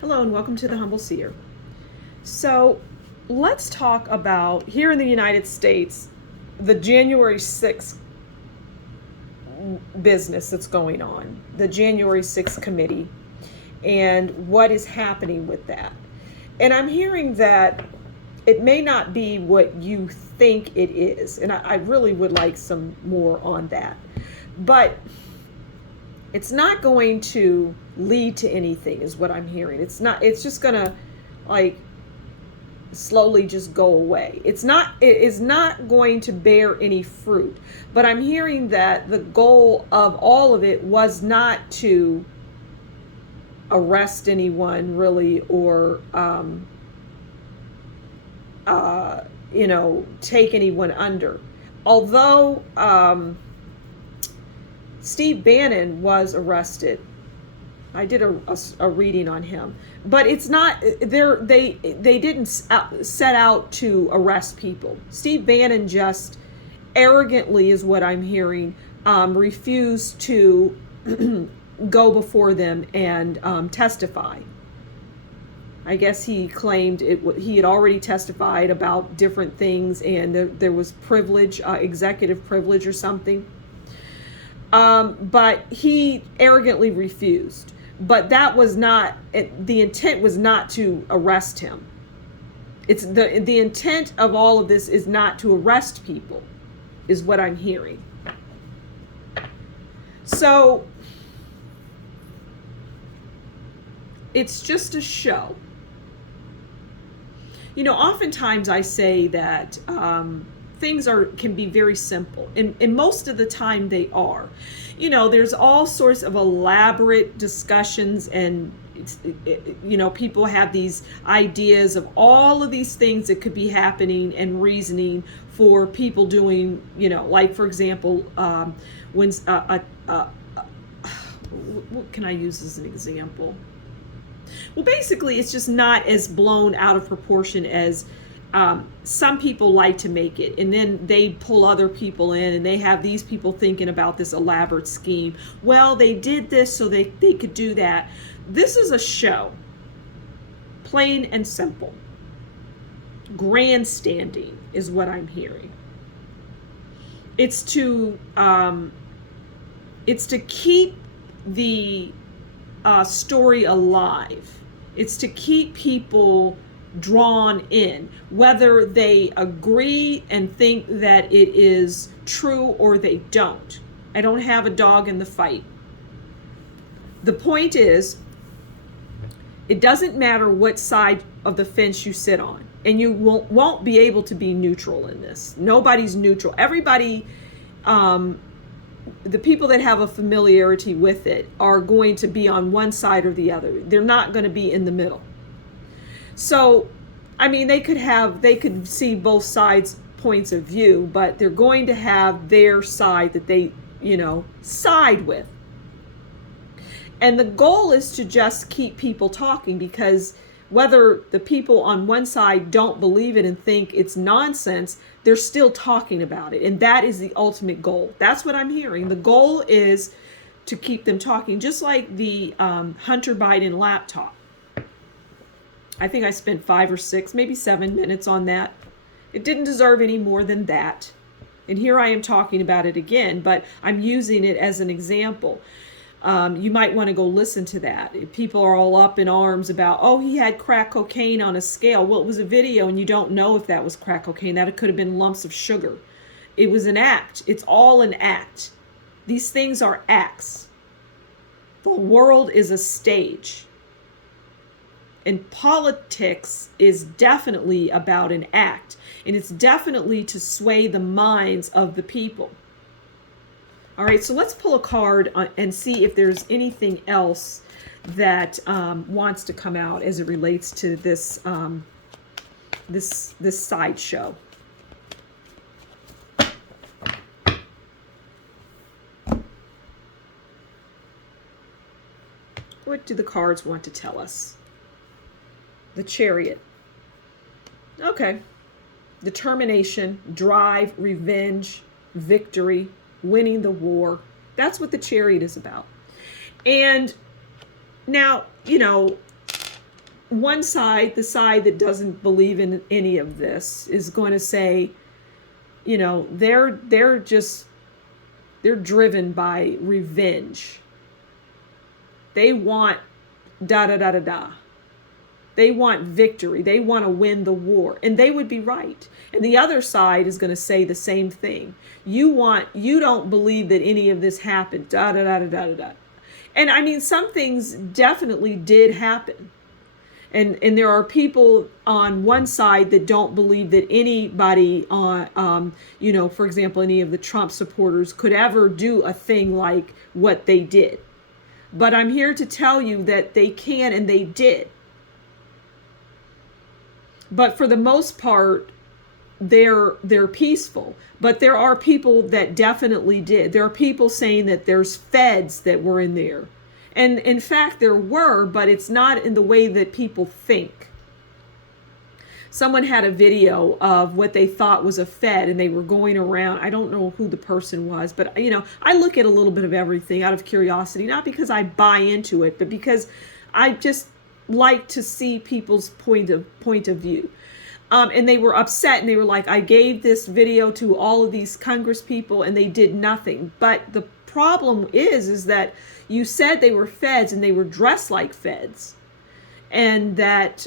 Hello and welcome to the Humble Seer. So let's talk about here in the United States, the January 6th business that's going on, the January 6th committee, and what is happening with that. And I'm hearing that it may not be what you think it is. And I really would like some more on that. But it's not going to lead to anything is what I'm hearing. It's just gonna like slowly just go away. It is not going to bear any fruit. But I'm hearing that the goal of all of it was not to arrest anyone really, or take anyone under. Although Steve Bannon was arrested. I did a reading on him, but it's not there. They didn't set out to arrest people. Steve Bannon just arrogantly, is what I'm hearing, refused to go before them and testify. I guess he claimed he had already testified about different things, and there was privilege, executive privilege or something. But he arrogantly refused. But that was not, the intent was not to arrest him. It's the intent of all of this is not to arrest people, is what I'm hearing. So it's just a show. Oftentimes I say that things can be very simple, and most of the time they are. There's all sorts of elaborate discussions, and people have these ideas of all of these things that could be happening and reasoning for people doing, like for example, when what can I use as an example? Well, basically, it's just not as blown out of proportion as some people like to make it, and then they pull other people in, and they have these people thinking about this elaborate scheme. Well, they did this so they could do that. This is a show, plain and simple. Grandstanding is what I'm hearing. It's to keep the story alive. It's to keep people drawn in, whether they agree and think that it is true or they don't. I don't have a dog in the fight. The point is, it doesn't matter what side of the fence you sit on, and you won't be able to be neutral in this. Nobody's neutral. Everybody, the people that have a familiarity with it are going to be on one side or the other. They're not going to be in the middle. So, I mean, they could see both sides' points of view, but they're going to have their side that they, side with. And the goal is to just keep people talking, because whether the people on one side don't believe it and think it's nonsense, they're still talking about it. And that is the ultimate goal. That's what I'm hearing. The goal is to keep them talking, just like the Hunter Biden laptop. I think I spent 5 or 6, maybe 7 minutes on that. It didn't deserve any more than that. And here I am talking about it again, but I'm using it as an example. You might want to go listen to that. People are all up in arms about, oh, he had crack cocaine on a scale. Well, it was a video, and you don't know if that was crack cocaine. That could have been lumps of sugar. It was an act. It's all an act. These things are acts. The world is a stage. And politics is definitely about an act. And it's definitely to sway the minds of the people. All right, so let's pull a card and see if there's anything else that wants to come out as it relates to this this sideshow. What do the cards want to tell us? The Chariot. Okay. Determination, drive, revenge, victory, winning the war. That's what the Chariot is about. And now, one side, the side that doesn't believe in any of this, is going to say, you know, they're driven by revenge. They want da da da da da. They want victory. They want to win the war. And they would be right. And the other side is going to say the same thing. You don't believe that any of this happened. Da da da da da da. And I mean, some things definitely did happen. And there are people on one side that don't believe that anybody on, you know, for example, any of the Trump supporters could ever do a thing like what they did. But I'm here to tell you that they can, and they did. But for the most part, they're peaceful. But there are people that definitely did. There are people saying that there's feds that were in there. And in fact, there were, but it's not in the way that people think. Someone had a video of what they thought was a Fed, and they were going around. I don't know who the person was, but you know, I look at a little bit of everything out of curiosity, not because I buy into it, but because I just like to see people's point of view. And they were upset, and they were like, I gave this video to all of these Congress people and they did nothing. But the problem is that you said they were feds and they were dressed like feds, and that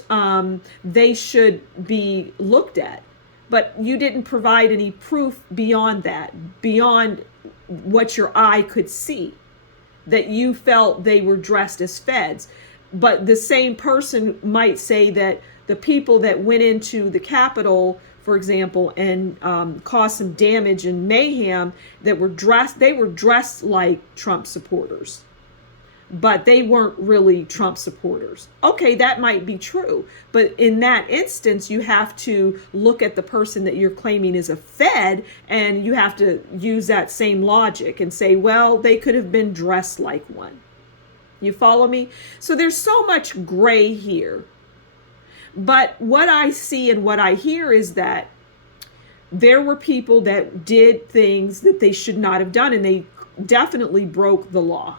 they should be looked at. But you didn't provide any proof beyond that, beyond what your eye could see, that you felt they were dressed as feds. But the same person might say that the people that went into the Capitol, for example, and caused some damage and mayhem, they were dressed like Trump supporters, but they weren't really Trump supporters. Okay, that might be true. But in that instance, you have to look at the person that you're claiming is a Fed, and you have to use that same logic and say, well, they could have been dressed like one. You follow me? So there's so much gray here. But what I see and what I hear is that there were people that did things that they should not have done, and they definitely broke the law.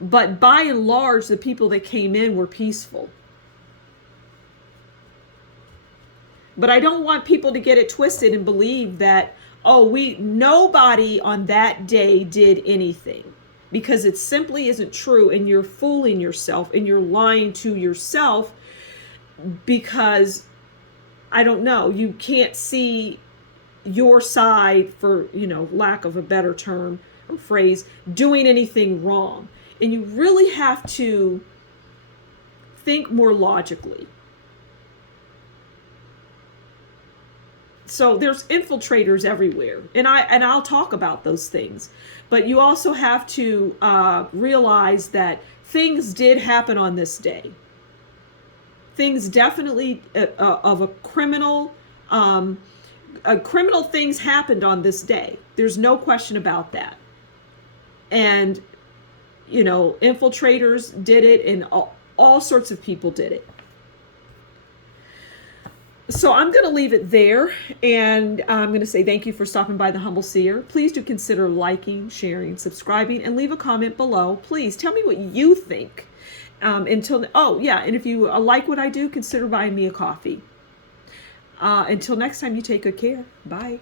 But by and large, the people that came in were peaceful. But I don't want people to get it twisted and believe that, nobody on that day did anything. Because it simply isn't true, and you're fooling yourself and you're lying to yourself, because, I don't know, you can't see your side, for, lack of a better term or phrase, doing anything wrong. And you really have to think more logically. So there's infiltrators everywhere, and I'll talk about those things. But you also have to realize that things did happen on this day. Things definitely criminal things happened on this day. There's no question about that. And infiltrators did it, and all sorts of people did it. So I'm going to leave it there, and I'm going to say thank you for stopping by the Humble Seer. Please do consider liking, sharing, subscribing, and leave a comment below. Please tell me what you think. And if you like what I do, consider buying me a coffee. Until next time, you take good care. Bye.